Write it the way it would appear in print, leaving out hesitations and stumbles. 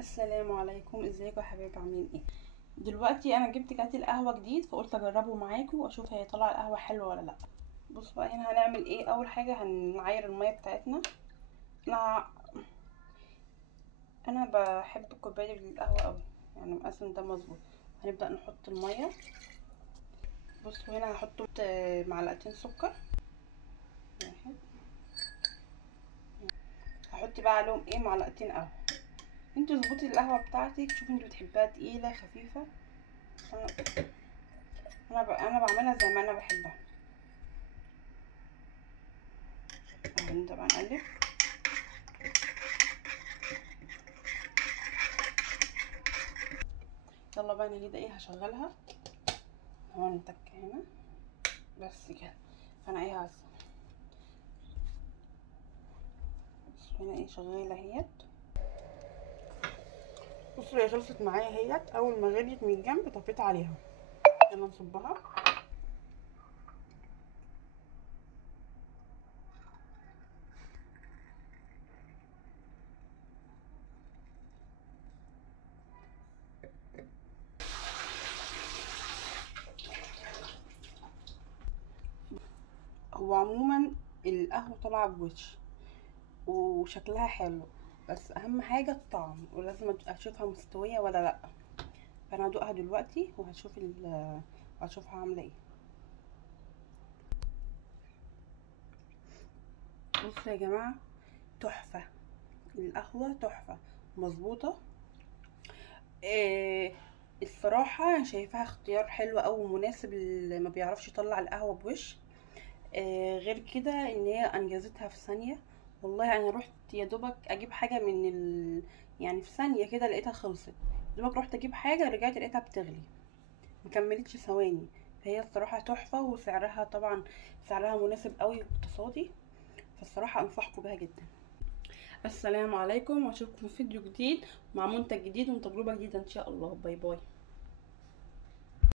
السلام عليكم، ازيكم يا حبايب؟ عاملين ايه؟ دلوقتي انا جبت كاتل قهوه جديد، فقلت اجربه معاكم واشوف هي طالعه القهوه حلوه ولا لا. بصوا بقى، هنا هنعمل ايه. اول حاجه هنعاير الميه بتاعتنا. انا انا بحب كوبايه القهوه قوي، يعني مقاس ده مظبوط. هنبدا نحط الميه. بصوا هنا هحط معلقتين سكر. واحد. هحط بقى عليهم ايه، معلقتين قهوه. انتوا اظبطي القهوه بتاعتك، شوفي انتوا بتحبها تقيله خفيفه. انا بعملها زي ما انا بحبها. هنبدا بقى نقلب. يلا بقى انا كده ايه هشغلها. هو نتك هنا بس كده. فانا ايه هنا ايه شغاله اهيت. بصوا هي خلصت معايا اهيت. اول ما غليت من الجنب طفيت عليها. يلا نصبها. هو عموما القهوه طالعه بوش وشكلها حلو، بس اهم حاجه الطعم، ولازم اشوفها مستويه ولا لا. فانا هدوقها دلوقتي وهشوفها عامله ايه. بصوا يا جماعه، تحفه. القهوه تحفه مظبوطه. إيه، الصراحه انا شايفاها اختيار حلو او مناسب اللي ما بيعرفش يطلع القهوه بوش. غير كده ان هي انجزتها في ثانيه. والله انا رحت يا دوبك اجيب حاجه يعني في ثانيه كده لقيتها خلصت. دوبك رحت اجيب حاجه، رجعت لقيتها بتغلي، مكملتش ثواني. فهي الصراحه تحفه، وسعرها طبعا سعرها مناسب قوي واقتصادي. فالصراحه انصحكم بها جدا. السلام عليكم، واشوفكم في فيديو جديد مع منتج جديد وتجربه جديده ان شاء الله. باي باي.